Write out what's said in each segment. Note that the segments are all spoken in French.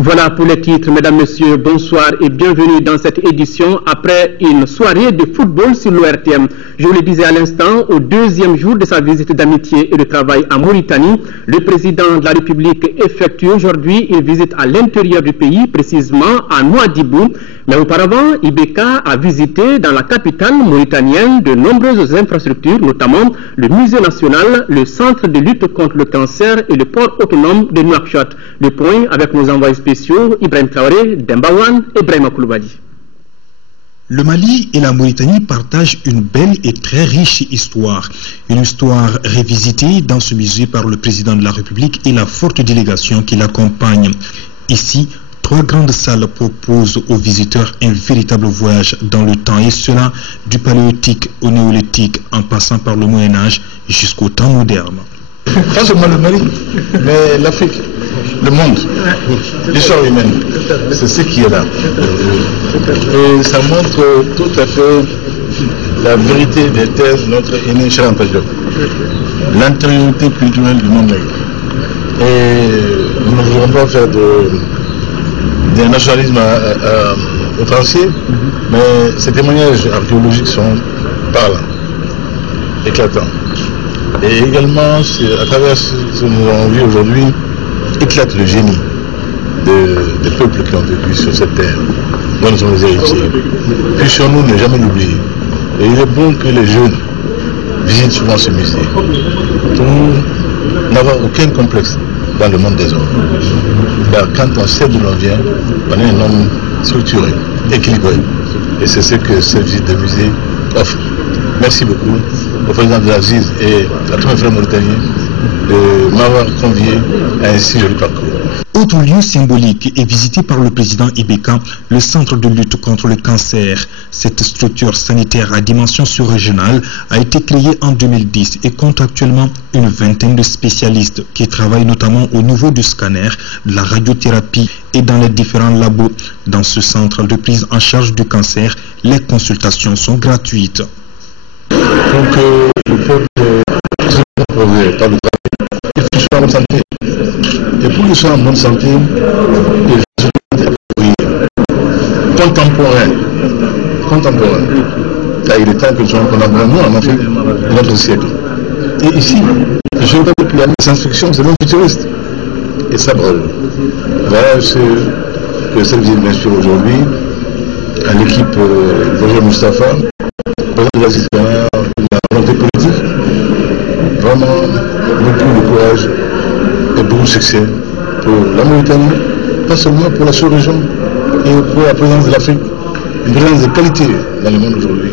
Voilà pour les titres, mesdames, messieurs, bonsoir et bienvenue dans cette édition après une soirée de football sur l'ORTM. Je vous le disais à l'instant, au deuxième jour de sa visite d'amitié et de travail en Mauritanie, le président de la République effectue aujourd'hui une visite à l'intérieur du pays, précisément à Nouadhibou. Mais auparavant, IBK a visité dans la capitale mauritanienne de nombreuses infrastructures, notamment le musée national, le centre de lutte contre le cancer et le port autonome de Nouakchott. Le point avec nos envoyés spéciaux, Ibrahim Traoré, Dembawan et Brahima Koulibaly. Le Mali et la Mauritanie partagent une belle et très riche histoire. Une histoire révisitée dans ce musée par le président de la République et la forte délégation qui l'accompagne. Ici, 3 grandes salles proposent aux visiteurs un véritable voyage dans le temps, et cela du paléolithique au néolithique en passant par le Moyen-Âge jusqu'au temps moderne. Pas seulement le Mali, mais l'Afrique, le monde, l'histoire humaine, c'est ce qui est là. Et ça montre tout à fait la vérité des thèses de notre aîné Cheikh Anta Diop, l'antériorité culturelle du monde nègre. Et nous ne voulons pas faire d'un nationalisme outrancier, mais ces témoignages archéologiques sont parlants, éclatants. Et également, à travers ce que nous avons vu aujourd'hui, éclate le génie des peuples qui ont vécu sur cette terre, dont nous sommes les héritiers. Puissions-nous ne jamais l'oublier. Et il est bon que les jeunes visitent souvent ce musée pour n'avoir aucun complexe dans le monde des hommes. Car quand on sait d'où l'on vient, on est un homme structuré, équilibré. Et c'est ce que cette visite de musée offre. Merci beaucoup au président de l'Aziz et à tous mes frères mauritaniens de m'avoir convié à un si joli parcours. Autre lieu symbolique est visité par le président IBK, le centre de lutte contre le cancer. Cette structure sanitaire à dimension sous-régionale a été créée en 2010 et compte actuellement une vingtaine de spécialistes qui travaillent notamment au niveau du scanner, de la radiothérapie et dans les différents labos. Dans ce centre de prise en charge du cancer, les consultations sont gratuites. Pour que le peuple puisse reposer par le travail, il faut qu'il soit en bonne santé. Et pour qu'il soit en bonne santé, il faut être contemporain. Car il est temps que nous soyons contemporains, nous, en Afrique, de notre siècle. Et ici, je veux dire que la science-fiction, c'est non futuriste. Et ça brûle. Voilà ce que cette visite m'inspire aujourd'hui à l'équipe Roger Moustapha, président de l'Aziz Ghana, la volonté politique, vraiment beaucoup de courage et beaucoup de succès pour la Mauritanie, pas seulement pour la sous-région et pour la présence de l'Afrique, une présence de qualité dans le monde aujourd'hui.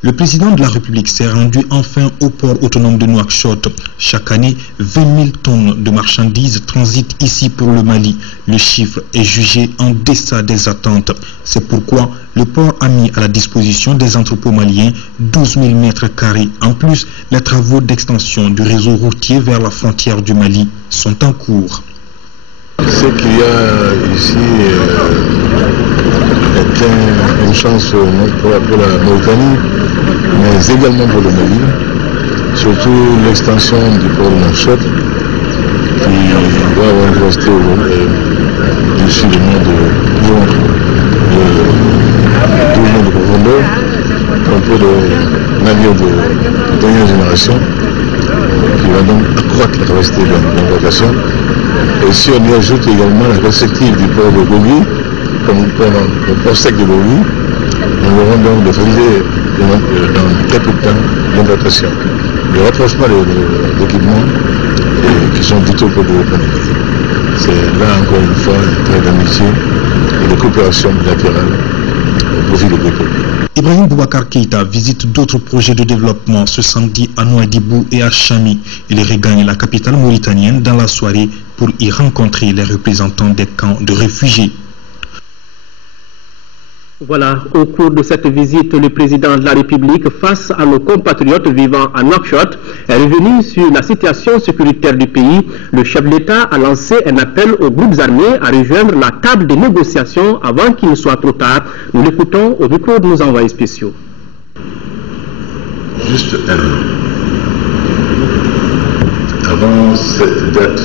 Le président de la République s'est rendu enfin au port autonome de Nouakchott. Chaque année, 20 000 tonnes de marchandises transitent ici pour le Mali. Le chiffre est jugé en deçà des attentes. C'est pourquoi le port a mis à la disposition des entrepôts maliens 12 000 mètres carrés. En plus, les travaux d'extension du réseau routier vers la frontière du Mali sont en cours. Ce qu'il y a ici est une chance pour la Mauritanie, mais également pour le Mali, surtout l'extension du port de Nouakchott, qui doit avoir une capacité d'ici le mois de 12 mois de profondeur, un peu de navires de dernière génération, qui va donc accroître la capacité d'embarcation. Et si on y ajoute également la perspective du port de Gogui, comme le port sec de Gogui, nous aurons donc de faciliter dans très peu de temps l'embarcation. Le rapprochement d'équipements qui sont vitaux pour le développement du pays. C'est là encore une fois un trait d'amitié et de coopération bilatérale au profit des deux peuples. Ibrahim Boubacar Keïta visite d'autres projets de développement ce samedi à Nouadhibou et à Chami. Il regagne la capitale mauritanienne dans la soirée pour y rencontrer les représentants des camps de réfugiés. Voilà, au cours de cette visite, le président de la République, face à nos compatriotes vivant à Nouakchott, est revenu sur la situation sécuritaire du pays. Le chef de l'État a lancé un appel aux groupes armés à rejoindre la table de négociation avant qu'il ne soit trop tard. Nous l'écoutons au micro de nos envoyés spéciaux. Juste un an, avant cette date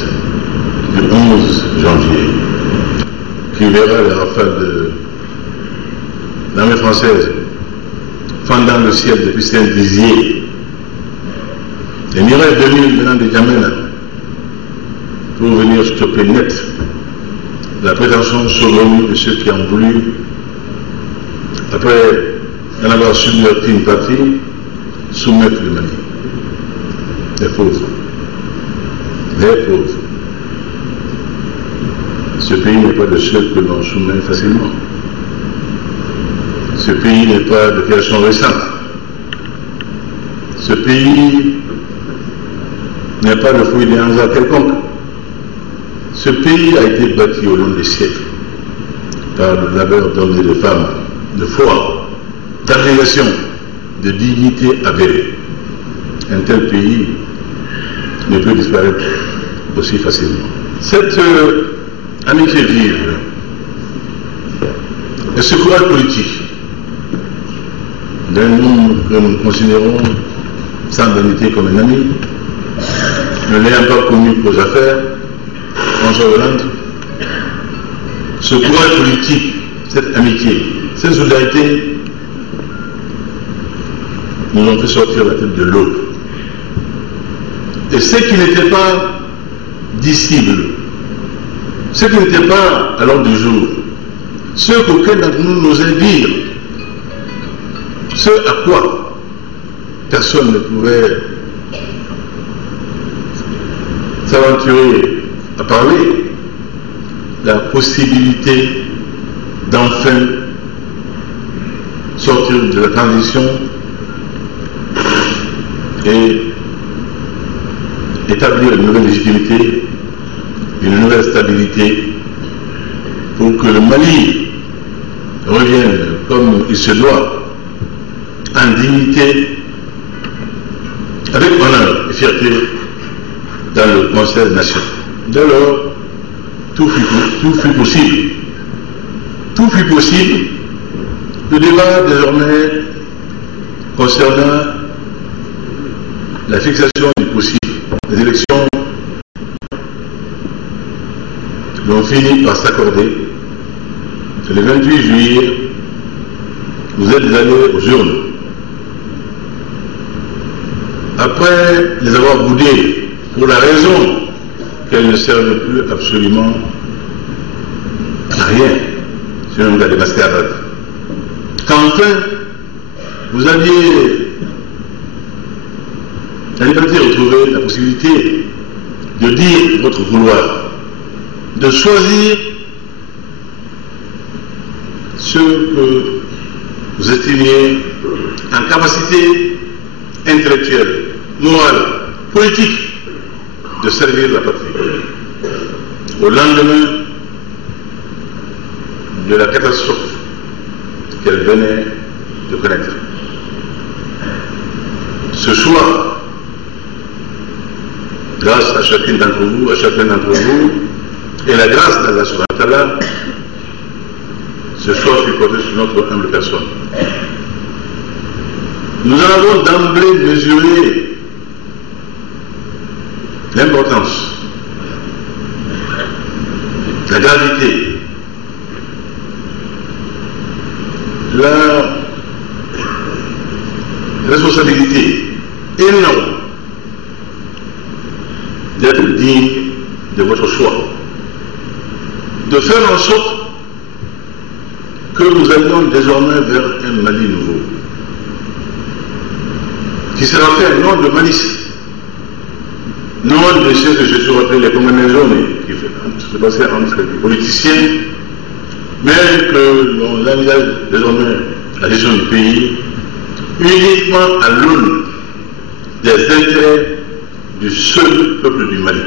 du 11 janvier, qui verra les rafales de l'armée française fendant le ciel depuis Saint-Dizier, les Mirage 2000 venant de Djamena pour venir stopper net la prétention saugrenue de ceux qui ont voulu, après en avoir subverti une partie, soumettre le Mali. Les pauvres. Les pauvres. Ce pays n'est pas de ceux que l'on soumet facilement. Ce pays n'est pas de création récente. Ce pays n'est pas le fruit d'un hasard quelconque. Ce pays a été bâti au long des siècles par le labeur d'hommes et de femmes, de foi, d'abnégation, de dignité avérée. Un tel pays ne peut disparaître aussi facilement. Cette amitié vive et ce courage politique d'un homme que nous considérons sans vanité comme un ami, ne l'ayant pas connu pour affaires, François Hollande, ce courage politique, cette amitié, cette solidarité nous ont fait sortir la tête de l'eau. Et ce qui n'était pas dissible, ce qui n'était pas à l'ordre du jour, ce qu'aucun d'entre nous n'osait dire, ce à quoi personne ne pouvait s'aventurer à parler, la possibilité d'enfin sortir de la transition et établir une nouvelle légitimité, une nouvelle stabilité pour que le Mali revienne comme il se doit, en dignité, avec honneur et fierté dans le concert national. Dès lors, tout fut possible. Tout fut possible. Le débat désormais concernant la fixation du possible. Les élections l'ont fini par s'accorder. Le 28 juillet, vous êtes allés aux urnes. Après les avoir boudées pour la raison qu'elles ne servent plus absolument à rien, sinon à des mascarades. Qu'enfin, vous aviez la liberté de retrouver la possibilité de dire votre vouloir, de choisir ce que vous estimiez en capacité intellectuelle, morale, politique de servir la patrie. Au lendemain de la catastrophe qu'elle venait de connaître. Ce choix, grâce à chacun d'entre vous, et la grâce d'Allah subhanahu wa ta'ala, ce choix fut porté sur notre humble personne. Nous avons d'emblée mesuré l'importance, la gravité, la responsabilité énorme d'être digne de votre choix, de faire en sorte que nous allions désormais vers un Mali nouveau, qui sera fait non de malice, non de ce que je suis rappelé les combinaisons qui se passaient entre les politiciens, mais que l'on envisage désormais la gestion du pays uniquement à l'aune des intérêts du seul peuple du Mali.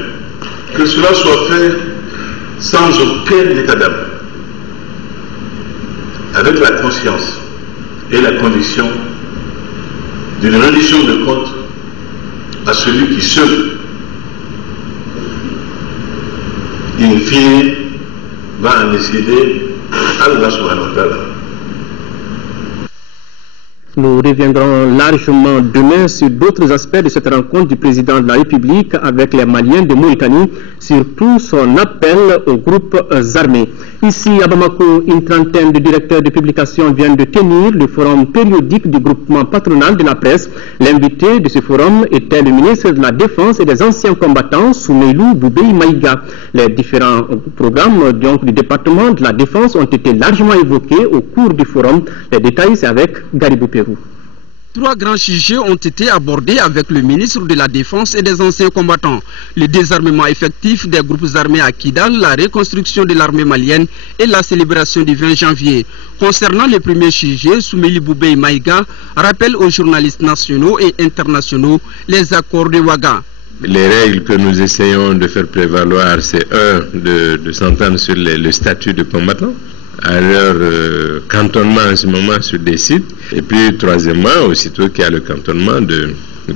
Que cela soit fait sans aucun état d'âme, avec la conscience et la conviction d'une rendition de compte à celui qui seul, in fine, va en décider, Allah subhanahu wa ta'ala. Nous reviendrons largement demain sur d'autres aspects de cette rencontre du président de la République avec les Maliens de Mauritanie, surtout son appel aux groupes armés. Ici à Bamako, une trentaine de directeurs de publication viennent de tenir le forum périodique du groupement patronal de la presse. L'invité de ce forum était le ministre de la Défense et des anciens combattants, Soumeilou Boubei Maïga. Les différents programmes du département de la Défense ont été largement évoqués au cours du forum. Les détails, c'est avec Garibou Pérou. 3 grands sujets ont été abordés avec le ministre de la Défense et des anciens combattants. Le désarmement effectif des groupes armés à Kidal, la reconstruction de l'armée malienne et la célébration du 20 janvier. Concernant le premier sujet, Soumeilou Boubei Maïga rappelle aux journalistes nationaux et internationaux les accords de Ouaga. Les règles que nous essayons de faire prévaloir, c'est de s'entendre sur le statut de combattant, à leur cantonnement en ce moment sur des sites, et puis troisièmement, aussitôt qu'il y a le cantonnement, de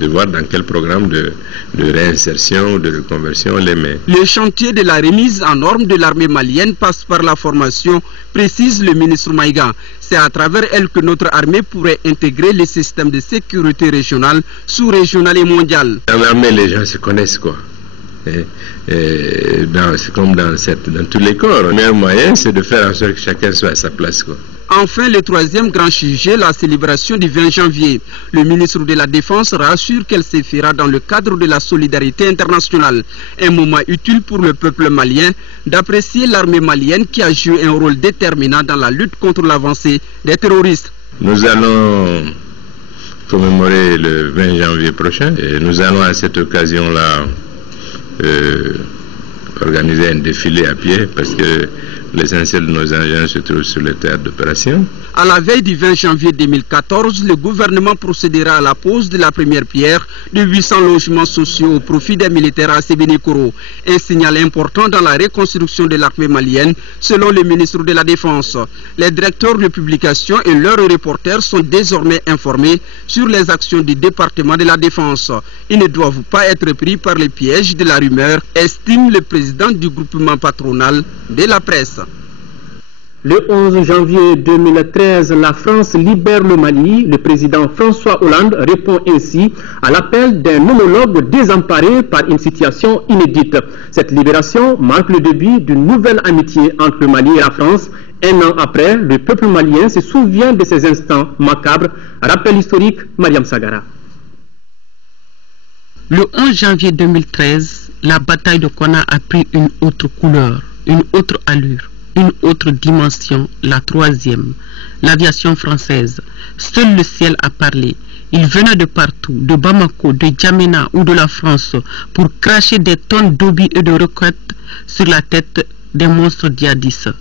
voir dans quel programme de réinsertion ou de reconversion on les met. Le chantier de la remise en norme de l'armée malienne passe par la formation, précise le ministre Maïga. C'est à travers elle que notre armée pourrait intégrer les systèmes de sécurité régionale, sous-régionale et mondiale. Dans l'armée, les gens se connaissent quoi. C'est comme dans tous les corps. Le meilleur moyen, c'est de faire en sorte que chacun soit à sa place, quoi. Enfin, le troisième grand sujet, la célébration du 20 janvier. Le ministre de la Défense rassure qu'elle se fera dans le cadre de la solidarité internationale. Un moment utile pour le peuple malien d'apprécier l'armée malienne qui a joué un rôle déterminant dans la lutte contre l'avancée des terroristes. Nous allons commémorer le 20 janvier prochain et nous allons à cette occasion-là organiser un défilé à pied parce que l'essentiel de nos engins se trouve sur le théâtre d'opération. À la veille du 20 janvier 2014, le gouvernement procédera à la pose de la première pierre de 800 logements sociaux au profit des militaires à Sébenikoro. Un signal important dans la reconstruction de l'armée malienne, selon le ministre de la Défense. Les directeurs de publication et leurs reporters sont désormais informés sur les actions du département de la Défense. Ils ne doivent pas être pris par les pièges de la rumeur, estime le président du groupement patronal de la presse. Le 11 janvier 2013, la France libère le Mali. Le président François Hollande répond ainsi à l'appel d'un homologue désemparé par une situation inédite. Cette libération marque le début d'une nouvelle amitié entre le Mali et la France. Un an après, le peuple malien se souvient de ces instants macabres. Rappel historique, Mariam Sagara. Le 11 janvier 2013, la bataille de Konna a pris une autre couleur, une autre allure, une autre dimension, la troisième, l'aviation française. Seul le ciel a parlé. Il venait de partout, de Bamako, de Djamena ou de la France, pour cracher des tonnes d'obus et de roquettes sur la tête des monstres djihadistes.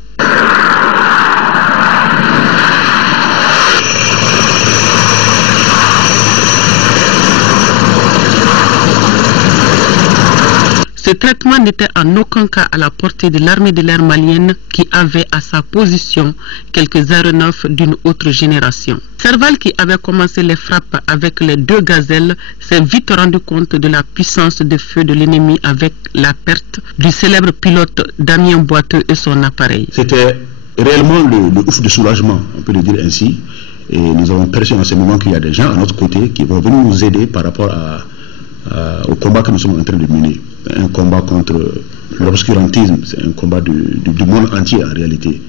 Ce traitement n'était en aucun cas à la portée de l'armée de l'air malienne qui avait à sa position quelques aéronefs d'une autre génération. Serval, qui avait commencé les frappes avec les 2 gazelles, s'est vite rendu compte de la puissance de feu de l'ennemi avec la perte du célèbre pilote Damien Boiteux et son appareil. C'était réellement le ouf de soulagement, on peut le dire ainsi. Et nous avons perçu en ce moment qu'il y a des gens à notre côté qui vont venir nous aider par rapport au combat que nous sommes en train de mener. Un combat contre l'obscurantisme, c'est un combat du monde entier en réalité.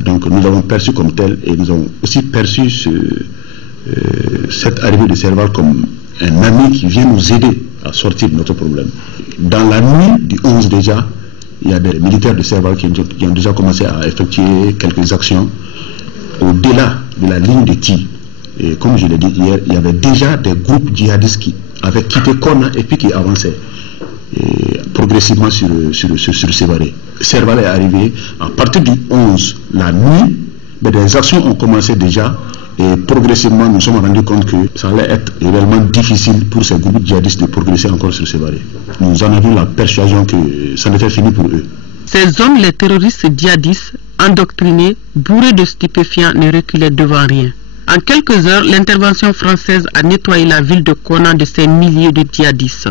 Donc nous avons perçu comme tel et nous avons aussi perçu cette arrivée de Serval comme un ami qui vient nous aider à sortir de notre problème. Dans la nuit du 11 déjà, il y a des militaires de Serval qui ont déjà commencé à effectuer quelques actions au-delà de la ligne de tir. Et comme je l'ai dit hier, il y avait déjà des groupes djihadistes qui avaient quitté Konna et puis qui avançaient progressivement sur Sévaré. Serval est arrivé à partir du 11, la nuit, mais des actions ont commencé déjà et progressivement nous nous sommes rendus compte que ça allait être réellement difficile pour ces groupes djihadistes de progresser encore sur Sévaré. Nous en avions la persuasion que ça n'était fini pour eux. Ces hommes, les terroristes djihadistes, endoctrinés, bourrés de stupéfiants, ne reculaient devant rien. En quelques heures, l'intervention française a nettoyé la ville de Konna de ces milliers de djihadistes.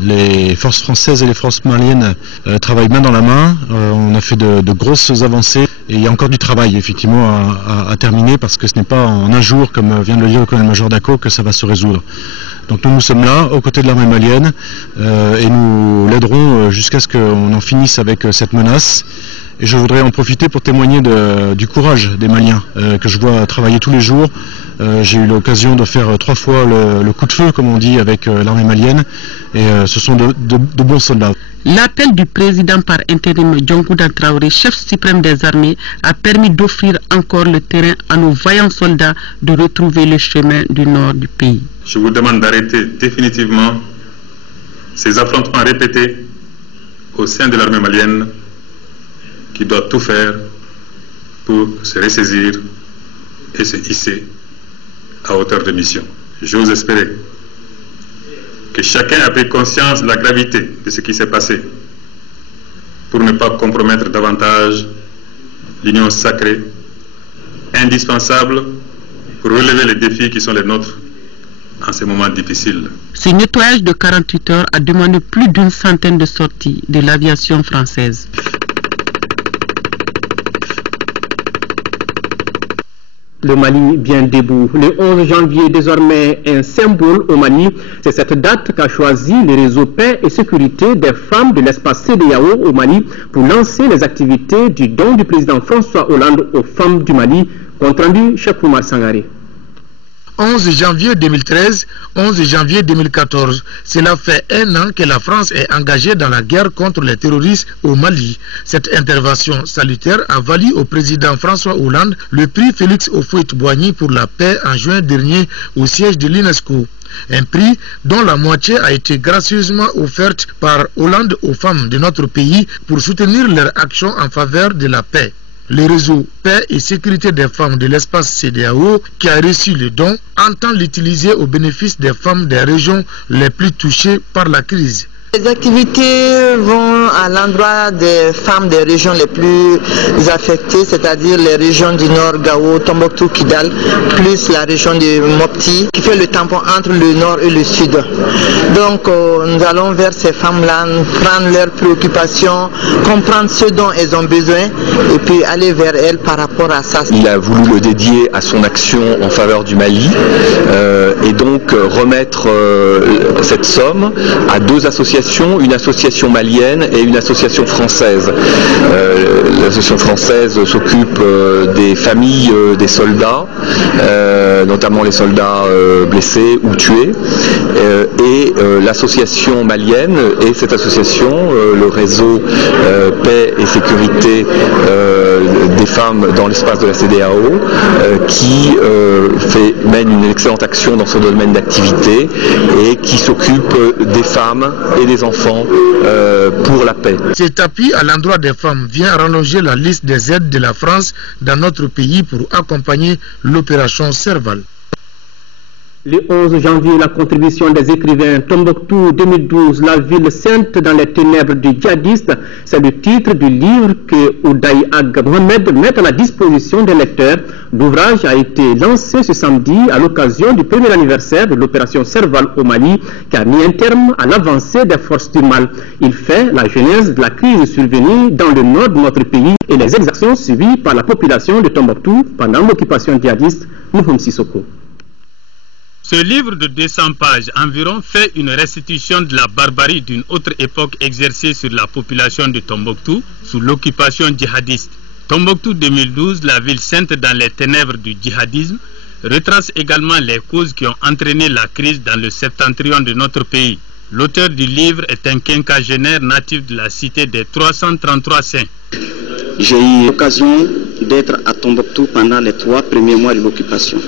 Les forces françaises et les forces maliennes travaillent main dans la main. On a fait de grosses avancées. Et il y a encore du travail effectivement à terminer, parce que ce n'est pas en un jour, comme vient de le dire le colonel-major Dako, que ça va se résoudre. Donc nous sommes là, aux côtés de l'armée malienne, et nous l'aiderons jusqu'à ce qu'on en finisse avec cette menace. Et je voudrais en profiter pour témoigner du courage des Maliens, que je vois travailler tous les jours. J'ai eu l'occasion de faire 3 fois le coup de feu, comme on dit, avec l'armée malienne, et ce sont de bons soldats. L'appel du président par intérim Djongouda Traoré, chef suprême des armées, a permis d'offrir encore le terrain à nos vaillants soldats de retrouver le chemin du nord du pays. Je vous demande d'arrêter définitivement ces affrontements répétés au sein de l'armée malienne, qui doit tout faire pour se ressaisir et se hisser à hauteur de mission. J'ose espérer que chacun a pris conscience de la gravité de ce qui s'est passé pour ne pas compromettre davantage l'union sacrée, indispensable pour relever les défis qui sont les nôtres en ces moments difficiles. Ce nettoyage de 48 heures a demandé plus d'une centaine de sorties de l'aviation française. Le Mali bien debout. Le 11 janvier, désormais un symbole au Mali. C'est cette date qu'a choisi le réseau Paix et Sécurité des femmes de l'espace CEDEAO au Mali pour lancer les activités du don du président François Hollande aux femmes du Mali. Compte rendu, Cheikh Oumar Sangaré. 11 janvier 2013, 11 janvier 2014. Cela fait 1 an que la France est engagée dans la guerre contre les terroristes au Mali. Cette intervention salutaire a valu au président François Hollande le prix Félix Houphouët-Boigny pour la paix en juin dernier au siège de l'UNESCO. Un prix dont la moitié a été gracieusement offerte par Hollande aux femmes de notre pays pour soutenir leur action en faveur de la paix. Le réseau Paix et Sécurité des femmes de l'espace CEDEAO, qui a reçu le don, entend l'utiliser au bénéfice des femmes des régions les plus touchées par la crise. Les activités vont à l'endroit des femmes des régions les plus affectées, c'est-à-dire les régions du nord, Gao, Tombouctou, Kidal, plus la région de Mopti, qui fait le tampon entre le nord et le sud. Donc nous allons vers ces femmes-là, prendre leurs préoccupations, comprendre ce dont elles ont besoin et puis aller vers elles par rapport à ça. Il a voulu le dédier à son action en faveur du Mali et donc remettre cette somme à 2 associations, une association malienne et une association française. L'association française s'occupe des familles des soldats, notamment les soldats blessés ou tués, et l'association malienne et cette association, le réseau Paix et Sécurité des femmes dans l'espace de la CEDEAO, qui mène une excellente action dans son domaine d'activité et qui s'occupe des femmes et des enfants pour la paix. Cet appui à l'endroit des femmes vient rallonger la liste des aides de la France dans notre pays pour accompagner l'opération Serval. Le 11 janvier, la contribution des écrivains Tombouctou 2012, la ville sainte dans les ténèbres du djihadiste, c'est le titre du livre que Oudaï Ag Mohamed met à la disposition des lecteurs. L'ouvrage a été lancé ce samedi à l'occasion du premier anniversaire de l'opération Serval au Mali, qui a mis un terme à l'avancée des forces du mal. Il fait la genèse de la crise survenue dans le nord de notre pays et les exactions subies par la population de Tombouctou pendant l'occupation djihadiste. Mouhoum Sissoko. Ce livre de 200 pages environ fait une restitution de la barbarie d'une autre époque exercée sur la population de Tombouctou sous l'occupation djihadiste. Tombouctou 2012, la ville sainte dans les ténèbres du djihadisme, retrace également les causes qui ont entraîné la crise dans le septentrion de notre pays. L'auteur du livre est un quinquagénaire natif de la cité des 333 saints. J'ai eu l'occasion d'être à Tombouctou pendant les 3 premiers mois de l'occupation.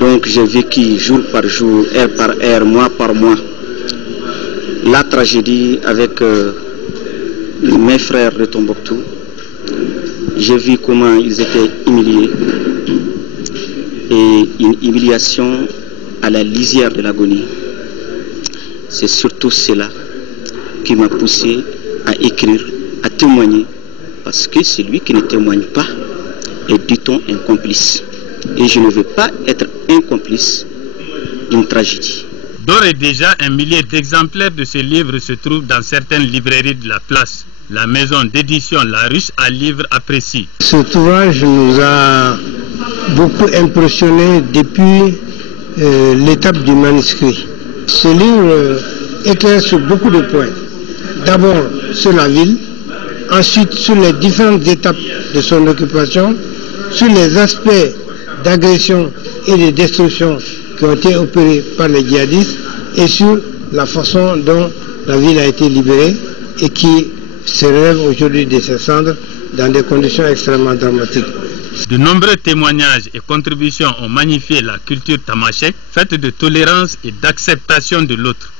Donc j'ai vécu jour par jour, heure par heure, mois par mois, la tragédie avec mes frères de Tombouctou. J'ai vu comment ils étaient humiliés et une humiliation à la lisière de l'agonie. C'est surtout cela qui m'a poussé à écrire, à témoigner, parce que celui qui ne témoigne pas est, dit-on, un complice. Et je ne veux pas être un complice d'une tragédie. D'ores et déjà, un millier d'exemplaires de ce livre se trouvent dans certaines librairies de la place. La maison d'édition La Ruche à livre apprécie. Cet ouvrage nous a beaucoup impressionné depuis l'étape du manuscrit. Ce livre éclaire sur beaucoup de points. D'abord sur la ville, ensuite sur les différentes étapes de son occupation, sur les aspects d'agression et de destruction qui ont été opérés par les djihadistes et sur la façon dont la ville a été libérée et qui se relève aujourd'hui de ses cendres dans des conditions extrêmement dramatiques. De nombreux témoignages et contributions ont magnifié la culture tamashek, faite de tolérance et d'acceptation de l'autre.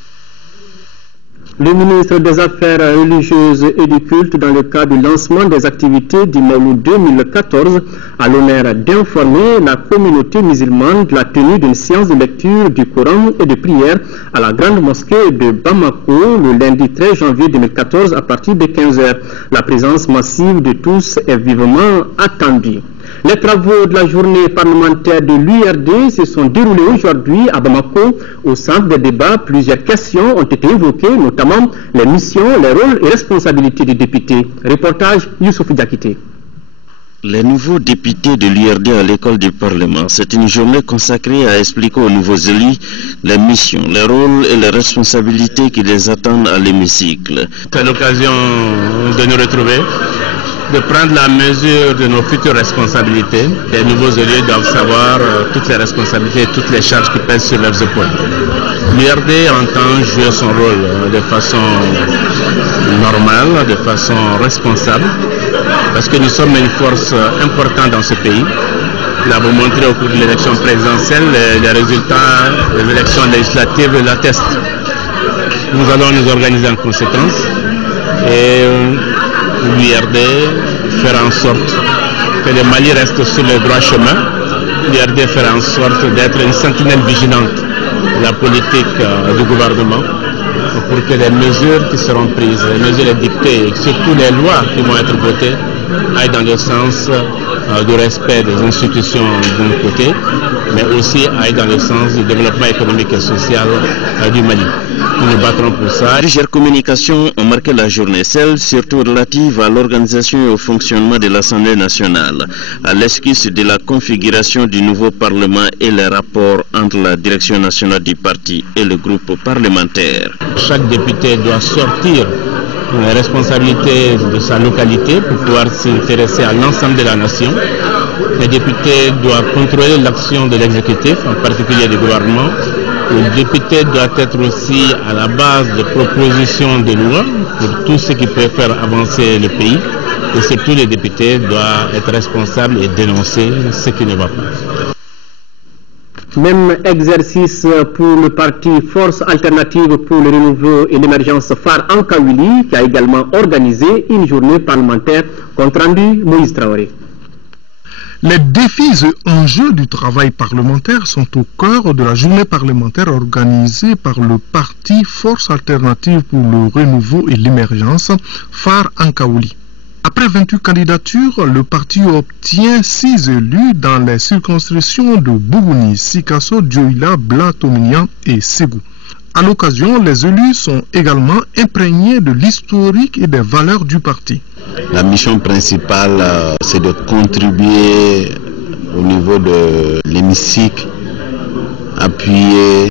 Le ministre des Affaires religieuses et du culte, dans le cadre du lancement des activités du Mawlid 2014, a l'honneur d'informer la communauté musulmane de la tenue d'une séance de lecture du Coran et de prière à la grande mosquée de Bamako le lundi 13 janvier 2014 à partir de 15 h. La présence massive de tous est vivement attendue. Les travaux de la journée parlementaire de l'URD se sont déroulés aujourd'hui à Bamako. Au centre des débats, plusieurs questions ont été évoquées, notamment les missions, les rôles et responsabilités des députés. Reportage Youssouf Diakité. Les nouveaux députés de l'URD à l'école du Parlement, c'est une journée consacrée à expliquer aux nouveaux élus les missions, les rôles et les responsabilités qui les attendent à l'hémicycle. C'est l'occasion de nous retrouver, de prendre la mesure de nos futures responsabilités. Les nouveaux élus doivent savoir toutes les responsabilités et toutes les charges qui pèsent sur leurs épaules. L'URD entend jouer son rôle de façon normale, de façon responsable, parce que nous sommes une force importante dans ce pays. Nous l'avons montré au cours de l'élection présidentielle, les résultats des élections législatives l'attestent. Nous allons nous organiser en conséquence et l'URD fera en sorte que le Mali reste sur le droit chemin. L'URD fera en sorte d'être une sentinelle vigilante de la politique du gouvernement pour que les mesures qui seront prises, les mesures édictées, surtout les lois qui vont être votées, aillent dans le sens du respect des institutions d'un côté, mais aussi aillent dans le sens du développement économique et social du Mali. Nous nous battrons pour ça. Plusieurs communications ont marqué la journée, celles surtout relatives à l'organisation et au fonctionnement de l'Assemblée nationale, à l'esquisse de la configuration du nouveau Parlement et les rapports entre la direction nationale du parti et le groupe parlementaire. Chaque député doit sortir les responsabilités de sa localité pour pouvoir s'intéresser à l'ensemble de la nation. Les députés doivent contrôler l'action de l'exécutif, en particulier du gouvernement. Le député doit être aussi à la base de propositions de loi pour tout ce qui peut faire avancer le pays. Et surtout, les députés doivent être responsables et dénoncer ce qui ne va pas. Même exercice pour le parti Force Alternative pour le Renouveau et l'Émergence Phare Ankawili, qui a également organisé une journée parlementaire. Compte rendu Moïse Traoré. Les défis et enjeux du travail parlementaire sont au cœur de la journée parlementaire organisée par le parti Force Alternative pour le Renouveau et l'Émergence Phare Ankawili. Après 28 candidatures, le parti obtient 6 élus dans les circonscriptions de Bougouni, Sikasso, Dioïla, Blatomignan et Ségou. À l'occasion, les élus sont également imprégnés de l'historique et des valeurs du parti. La mission principale, c'est de contribuer au niveau de l'hémicycle, appuyer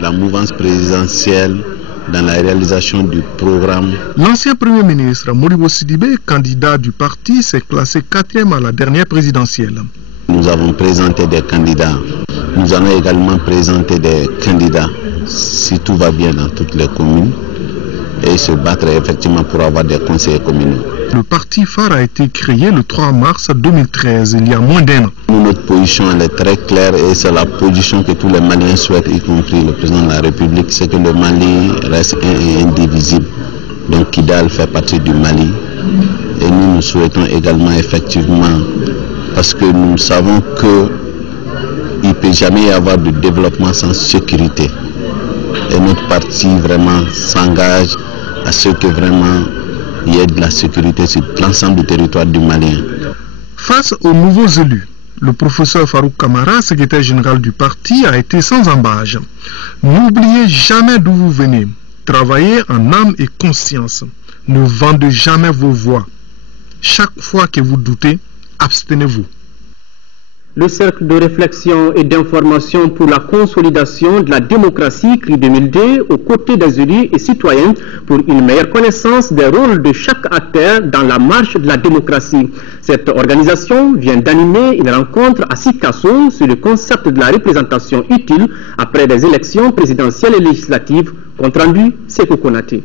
la mouvance présidentielle dans la réalisation du programme. L'ancien Premier ministre Modibo Sidibé, candidat du parti, s'est classé 4e à la dernière présidentielle. Nous avons présenté des candidats. Nous allons également présenter des candidats, si tout va bien dans toutes les communes, et se battre effectivement pour avoir des conseillers communaux. Le parti phare a été créé le 3 mars 2013, il y a moins d'1 an. Notre position elle est très claire et c'est la position que tous les Maliens souhaitent, y compris le président de la République, c'est que le Mali reste indivisible. Donc Kidal fait partie du Mali et nous souhaitons également effectivement, parce que nous savons qu'il ne peut jamais y avoir de développement sans sécurité. Et notre parti vraiment s'engage à ce que vraiment il y ait de la sécurité sur l'ensemble du territoire du Mali. Face aux nouveaux élus, le professeur Farouk Kamara, secrétaire général du parti, a été sans embâche. N'oubliez jamais d'où vous venez. Travaillez en âme et conscience. Ne vendez jamais vos voix. Chaque fois que vous doutez, abstenez-vous. Le cercle de réflexion et d'information pour la consolidation de la démocratie CRI 2002 aux côtés des élus et citoyens pour une meilleure connaissance des rôles de chaque acteur dans la marche de la démocratie. Cette organisation vient d'animer une rencontre à Sikasso sur le concept de la représentation utile après les élections présidentielles et législatives. Compte rendu, Sékou Konaté.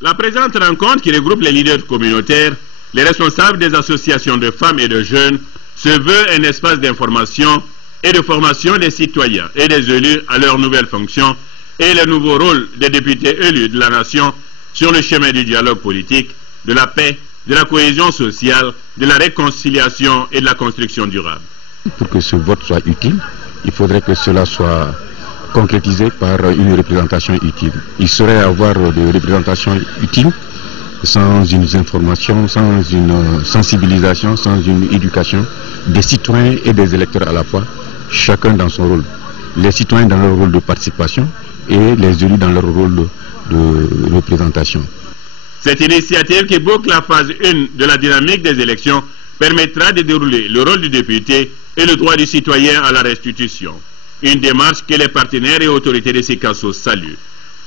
La présente rencontre qui regroupe les leaders communautaires, les responsables des associations de femmes et de jeunes, se veut un espace d'information et de formation des citoyens et des élus à leurs nouvelles fonctions et le nouveau rôle des députés élus de la nation sur le chemin du dialogue politique, de la paix, de la cohésion sociale, de la réconciliation et de la construction durable. Pour que ce vote soit utile, il faudrait que cela soit concrétisé par une représentation utile. Il serait avoir des représentations utiles sans une information, sans une sensibilisation, sans une éducation des citoyens et des électeurs à la fois, chacun dans son rôle. Les citoyens dans leur rôle de participation et les élus dans leur rôle de représentation. Cette initiative qui boucle la phase 1 de la dynamique des élections permettra de dérouler le rôle du député et le droit du citoyen à la restitution. Une démarche que les partenaires et autorités de Sikasso saluent.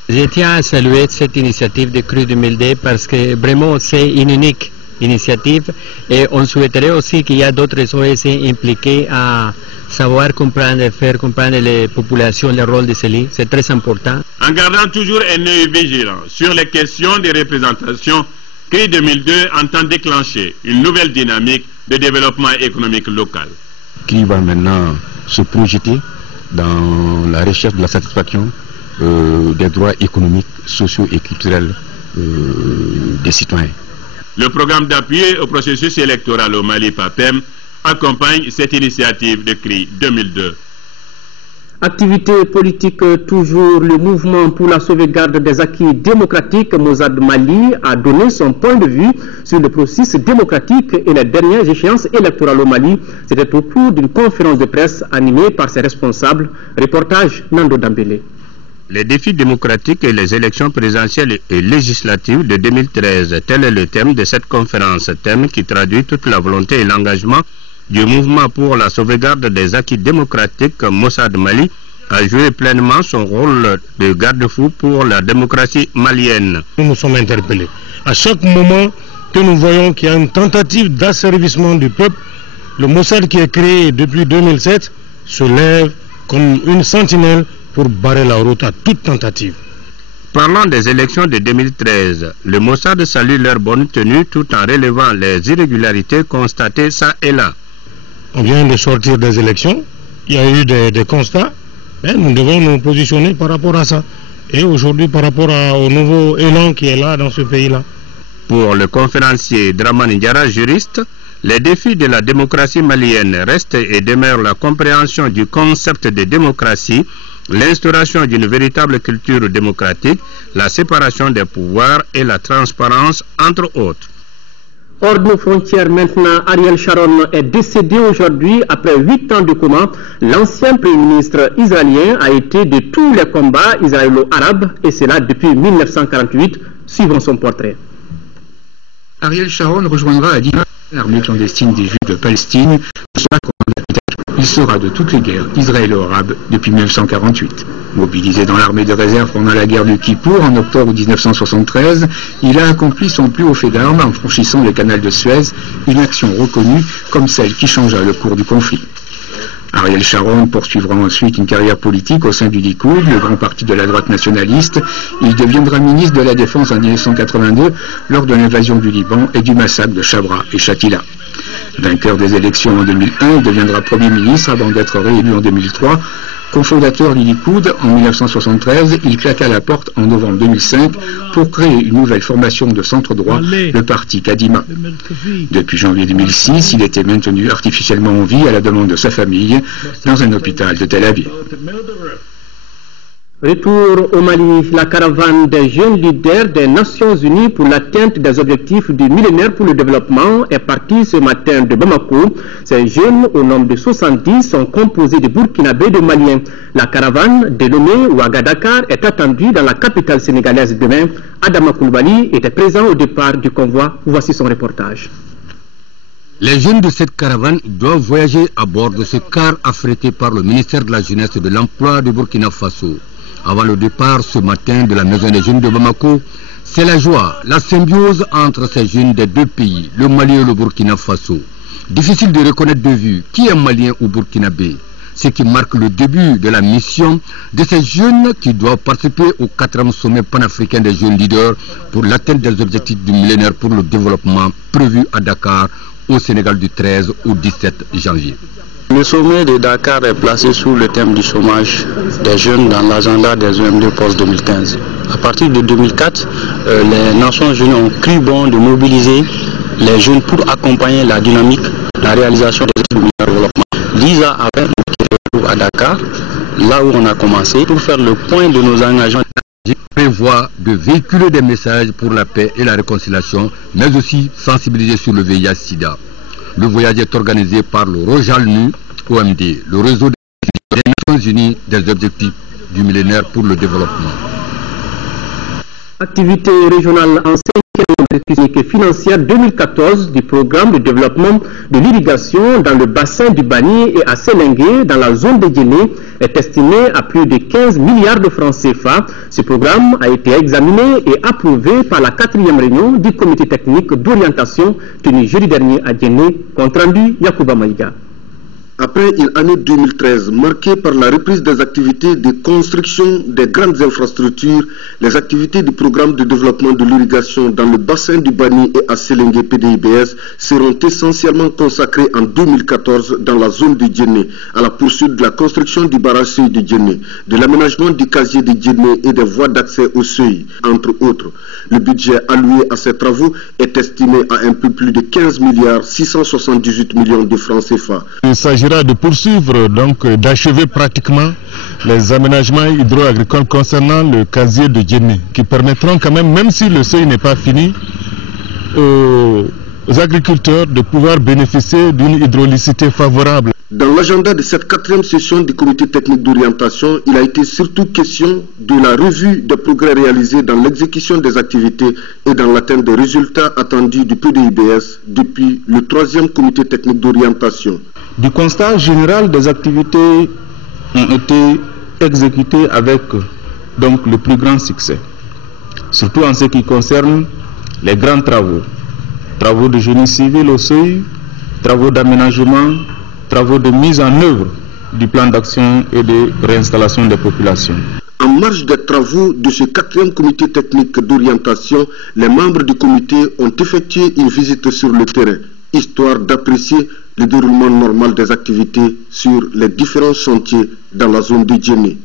Je tiens à saluer cette initiative de CRI 2002 parce que vraiment c'est une unique initiative et on souhaiterait aussi qu'il y ait d'autres OS impliqués à savoir comprendre et faire comprendre les populations le rôle de CELI. C'est très important. En gardant toujours un œil vigilant sur les questions de représentation, CRI 2002 entend déclencher une nouvelle dynamique de développement économique local. CRI va maintenant se projeter dans la recherche de la satisfaction des droits économiques, sociaux et culturels des citoyens. Le programme d'appui au processus électoral au Mali PAPEM accompagne cette initiative de CRI 2002. Activité politique toujours, le mouvement pour la sauvegarde des acquis démocratiques Mozad Mali a donné son point de vue sur le processus démocratique et les dernières échéances électorales au Mali. C'était au cours d'une conférence de presse animée par ses responsables. Reportage Nando Dambélé. Les défis démocratiques et les élections présidentielles et législatives de 2013, tel est le thème de cette conférence, thème qui traduit toute la volonté et l'engagement du mouvement pour la sauvegarde des acquis démocratiques. Mozad Mali a joué pleinement son rôle de garde-fou pour la démocratie malienne. Nous nous sommes interpellés. À chaque moment que nous voyons qu'il y a une tentative d'asservissement du peuple, le Mossad qui est créé depuis 2007 se lève comme une sentinelle pour barrer la route à toute tentative. Parlant des élections de 2013, le Mossad salue leur bonne tenue tout en relevant les irrégularités constatées ça et là. On vient de sortir des élections, il y a eu des constats, mais nous devons nous positionner par rapport à ça. Et aujourd'hui par rapport au nouveau élan qui est là dans ce pays-là. Pour le conférencier Dramane Diarra, juriste, les défis de la démocratie malienne restent et demeurent la compréhension du concept de démocratie, l'instauration d'une véritable culture démocratique, la séparation des pouvoirs et la transparence, entre autres. Hors de nos frontières maintenant, Ariel Sharon est décédé aujourd'hui après 8 ans de coma. L'ancien Premier ministre israélien a été de tous les combats israélo-arabes et c'est là depuis 1948. Suivons son portrait. Ariel Sharon rejoindra à 10 ans l'armée clandestine des Juifs de Palestine. Il sera de toutes les guerres israélo-arabes depuis 1948. Mobilisé dans l'armée de réserve pendant la guerre du Kippour en octobre 1973, il a accompli son plus haut fait d'armes en franchissant le canal de Suez, une action reconnue comme celle qui changea le cours du conflit. Ariel Sharon poursuivra ensuite une carrière politique au sein du Likoud, le grand parti de la droite nationaliste. Il deviendra ministre de la Défense en 1982 lors de l'invasion du Liban et du massacre de Chabra et Shatila. Vainqueur des élections en 2001, il deviendra Premier ministre avant d'être réélu en 2003. Cofondateur du Likoud en 1973, il claqua la porte en novembre 2005 pour créer une nouvelle formation de centre-droit, le parti Kadima. Depuis janvier 2006, il était maintenu artificiellement en vie à la demande de sa famille dans un hôpital de Tel Aviv. Retour au Mali, la caravane des jeunes leaders des Nations Unies pour l'atteinte des objectifs du millénaire pour le développement est partie ce matin de Bamako. Ces jeunes, au nombre de 70, sont composés de Burkinabés et de Maliens. La caravane, dénommée Ouagadakar, est attendue dans la capitale sénégalaise demain. Adama Koulibaly était présent au départ du convoi. Voici son reportage. Les jeunes de cette caravane doivent voyager à bord de ce car affrété par le ministère de la Jeunesse et de l'Emploi de Burkina Faso. Avant le départ ce matin de la Maison des Jeunes de Bamako, c'est la joie, la symbiose entre ces jeunes des deux pays, le Mali et le Burkina Faso. Difficile de reconnaître de vue qui est malien ou burkinabé, ce qui marque le début de la mission de ces jeunes qui doivent participer au 4e sommet panafricain des jeunes leaders pour l'atteinte des objectifs du millénaire pour le développement prévu à Dakar au Sénégal du 13 au 17 janvier. Le sommet de Dakar est placé sous le thème du chômage des jeunes dans l'agenda des OMD post-2015. À partir de 2004, les Nations Unies ont cru bon de mobiliser les jeunes pour accompagner la dynamique, la réalisation des objectifs de développement. L'ISA avait retrouvé à Dakar, là où on a commencé, pour faire le point de nos engagements. Prévoit de véhiculer des messages pour la paix et la réconciliation, mais aussi sensibiliser sur le VIH-Sida. Le voyage est organisé par le ROJALNU, OMD, le réseau des Nations Unies des objectifs du millénaire pour le développement. Activité régionale en 5e technique et financière 2014 du programme de développement de l'irrigation dans le bassin du Bani et à Sélingué dans la zone de Djéné est estimé à plus de 15 milliards de francs CFA. Ce programme a été examiné et approuvé par la 4e réunion du comité technique d'orientation tenue jeudi dernier à Djéné. Compte rendu Yacouba Maïga. Après une année 2013 marquée par la reprise des activités de construction des grandes infrastructures, les activités du programme de développement de l'irrigation dans le bassin du Bani et à Sélingué PDIBS seront essentiellement consacrées en 2014 dans la zone de Djéné, à la poursuite de la construction du barrage Seuil de Djéné, de l'aménagement du casier de Djéné et des voies d'accès au Seuil, entre autres. Le budget alloué à ces travaux est estimé à un peu plus de 15 milliards 678 millions de francs CFA. Il s'agira de poursuivre, donc d'achever pratiquement les aménagements hydro-agricoles concernant le casier de Djéné, qui permettront quand même si le seuil n'est pas fini, aux agriculteurs de pouvoir bénéficier d'une hydraulicité favorable. Dans l'agenda de cette 4e session du comité technique d'orientation, il a été surtout question de la revue des progrès réalisés dans l'exécution des activités et dans l'atteinte des résultats attendus du PDIBS depuis le 3e comité technique d'orientation. Du constat général des activités ont été exécutées avec donc le plus grand succès, surtout en ce qui concerne les grands travaux, travaux de génie civil au seuil, travaux d'aménagement, travaux de mise en œuvre du plan d'action et de réinstallation des populations. En marge des travaux de ce 4e comité technique d'orientation, les membres du comité ont effectué une visite sur le terrain, histoire d'apprécier le déroulement normal des activités sur les différents chantiers dans la zone de Djéné.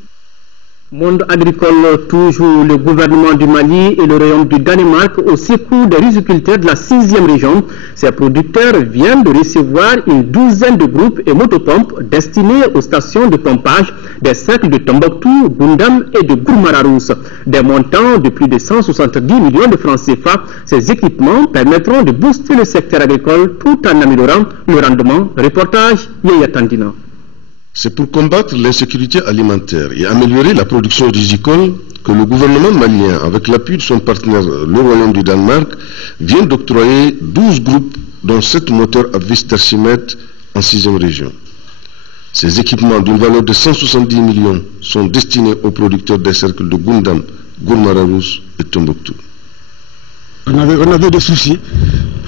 Monde agricole, toujours le gouvernement du Mali et le royaume du Danemark au secours des riziculteurs de la 6e région. Ces producteurs viennent de recevoir une douzaine de groupes et motopompes destinés aux stations de pompage des cercles de Tombouctou, Goundam et de Gourmararous. Des montants de plus de 170 millions de francs CFA, ces équipements permettront de booster le secteur agricole tout en améliorant le rendement. Reportage Yaya Tandina. C'est pour combattre l'insécurité alimentaire et améliorer la production rizicole que le gouvernement malien, avec l'appui de son partenaire le Royaume du Danemark, vient d'octroyer 12 groupes dont 7 moteurs à vis tercimètre en 6e région. Ces équipements d'une valeur de 170 millions sont destinés aux producteurs des cercles de Goundam, Gourmararous et Tombouctou. On avait des soucis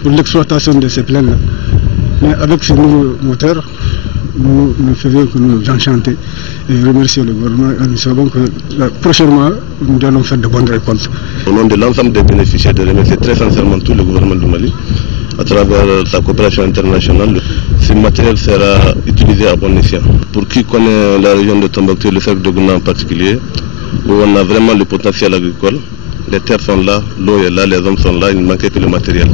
pour l'exploitation de ces plaines-là, mais avec ces nouveaux moteurs, nous ne faisions que nous enchanter et remercier le gouvernement et nous savons que prochainement nous allons faire de bonnes récoltes. Au nom de l'ensemble des bénéficiaires, de remercier très sincèrement tout le gouvernement du Mali à travers la coopération internationale. Ce matériel sera utilisé à bon escient. Pour qui connaît la région de Tombouctou et le cercle de Goundam en particulier, où on a vraiment le potentiel agricole, les terres sont là, l'eau est là, les hommes sont là, il ne manquait que le matériel.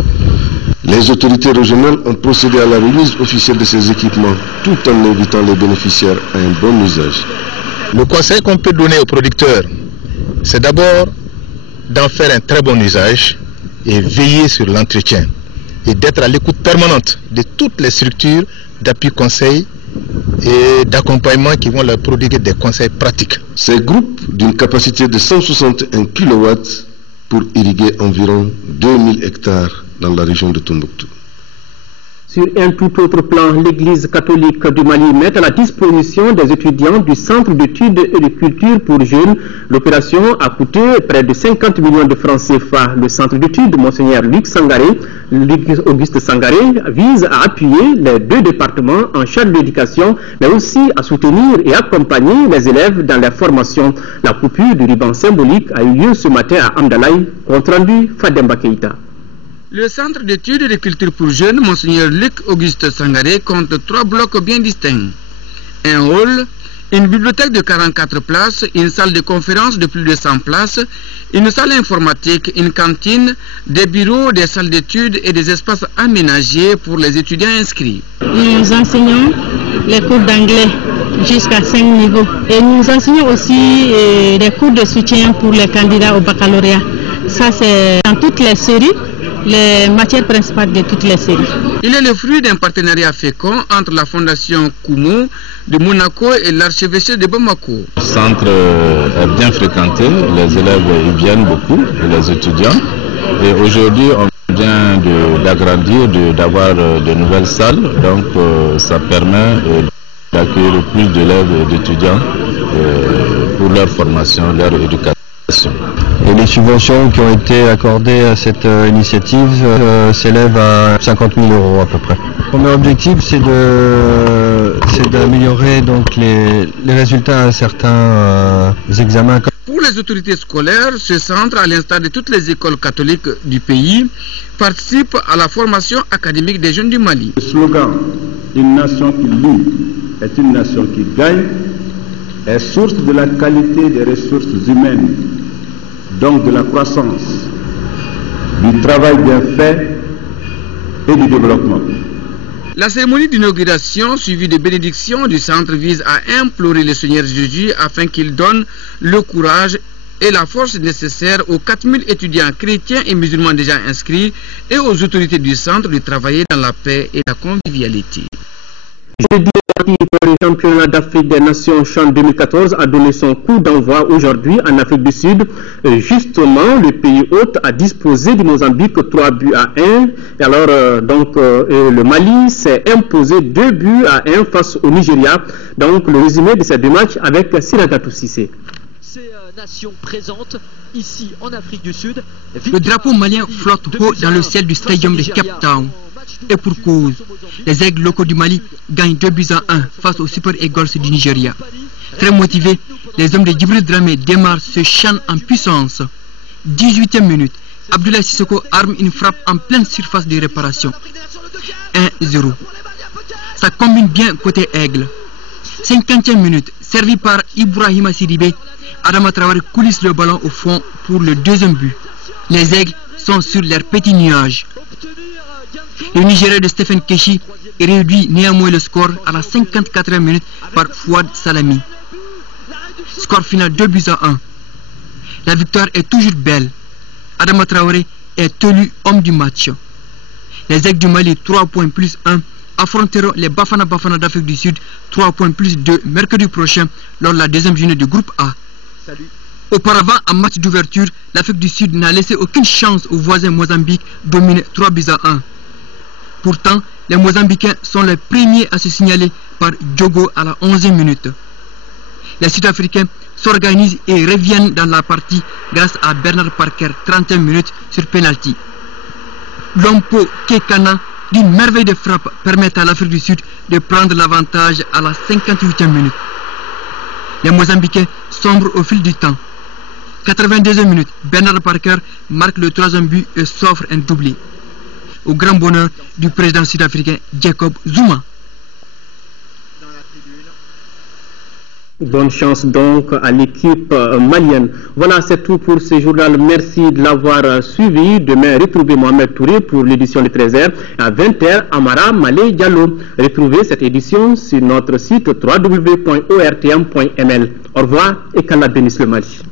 Les autorités régionales ont procédé à la remise officielle de ces équipements tout en invitant les bénéficiaires à un bon usage. Le conseil qu'on peut donner aux producteurs, c'est d'abord d'en faire un très bon usage et veiller sur l'entretien et d'être à l'écoute permanente de toutes les structures d'appui conseil et d'accompagnement qui vont leur prodiguer des conseils pratiques. Ces groupes d'une capacité de 161 kW pour irriguer environ 2000 hectares dans la région de Tombouctou. Sur un tout autre plan, l'Église catholique du Mali met à la disposition des étudiants du Centre d'études et de culture pour jeunes. L'opération a coûté près de 50 millions de francs CFA. Le Centre d'études Monseigneur Luc Auguste Sangaré vise à appuyer les deux départements en charge de l'éducation, mais aussi à soutenir et accompagner les élèves dans leur formation. La coupure du ruban symbolique a eu lieu ce matin à Amdalaï, compte rendu Fademba Keïta. Le Centre d'études et de culture pour jeunes, Monseigneur Luc Auguste Sangaré, compte 3 blocs bien distincts. Un hall, une bibliothèque de 44 places, une salle de conférence de plus de 100 places, une salle informatique, une cantine, des bureaux, des salles d'études et des espaces aménagés pour les étudiants inscrits. Nous enseignons les cours d'anglais jusqu'à 5 niveaux. Et nous enseignons aussi des cours de soutien pour les candidats au baccalauréat. Ça, c'est dans toutes les séries. Les matières principales de toutes les séries. Il est le fruit d'un partenariat fécond entre la Fondation Koumo de Monaco et l'archevêché de Bamako. Le centre est bien fréquenté, les élèves y viennent beaucoup, les étudiants. Et aujourd'hui, on vient d'agrandir, d'avoir de nouvelles salles. Donc ça permet d'accueillir plus d'élèves et d'étudiants pour leur formation, leur éducation. Et les subventions qui ont été accordées à cette initiative s'élèvent à 50 000 € à peu près. Le premier objectif, c'est d'améliorer donc les résultats à certains examens. Pour les autorités scolaires, ce centre, à l'instar de toutes les écoles catholiques du pays, participe à la formation académique des jeunes du Mali. Le slogan « Une nation qui lit est une nation qui gagne » est source de la qualité des ressources humaines, donc de la croissance, du travail bien fait et du développement. La cérémonie d'inauguration suivie de bénédiction du centre vise à implorer le Seigneur Jésus afin qu'il donne le courage et la force nécessaire aux 4000 étudiants chrétiens et musulmans déjà inscrits et aux autorités du centre de travailler dans la paix et la convivialité. Le championnat d'Afrique des Nations CHAN 2014 a donné son coup d'envoi aujourd'hui en Afrique du Sud. Justement, le pays hôte a disposé du Mozambique 3-1. Et alors, le Mali s'est imposé 2-1 face au Nigeria. Donc, le résumé de ces deux matchs avec Siragatou Sissé. Ces nations présentes ici en Afrique du Sud. Le drapeau malien flotte haut dans le ciel du stadium de Cape Town. Et pour cause, les aigles locaux du Mali gagnent 2-1 face aux Super Eagles du Nigeria. Très motivés, les hommes de Djibril Dramé démarrent ce CHAN en puissance. 18e minute, Abdoulaye Sissoko arme une frappe en pleine surface de réparation. 1-0. Ça combine bien côté aigle. 50e minute, servi par Ibrahima Sidibé, Adama Traoré coulisse le ballon au fond pour le deuxième but. Les aigles sont sur leur petit nuage. Le Nigeria de Stephen Keshi réduit néanmoins le score à la 54e minute par Fouad Salami. Score final 2-1. La victoire est toujours belle. Adama Traoré est élu homme du match. Les aigles du Mali 3 points plus 1 affronteront les Bafana Bafana d'Afrique du Sud 3 points plus 2 mercredi prochain lors de la deuxième journée du groupe A. Auparavant, en match d'ouverture, l'Afrique du Sud n'a laissé aucune chance aux voisins Mozambique dominé 3-1. Pourtant, les Mozambicains sont les premiers à se signaler par Diogo à la 11e minute. Les Sud-Africains s'organisent et reviennent dans la partie grâce à Bernard Parker, 30e minute sur penalty. Lompo Kekana, d'une merveille de frappe, permet à l'Afrique du Sud de prendre l'avantage à la 58e minute. Les Mozambicains sombrent au fil du temps. 82e minute, Bernard Parker marque le 3e but et s'offre un doublé. Au grand bonheur du président sud-africain Jacob Zuma. Bonne chance donc à l'équipe malienne. Voilà, c'est tout pour ce journal. Merci de l'avoir suivi. Demain, retrouvez Mohamed Touré pour l'édition de 13h. À 20h, Amara Malé Diallo. Retrouvez cette édition sur notre site www.ortm.ml. Au revoir et qu'Allah bénisse le Mali.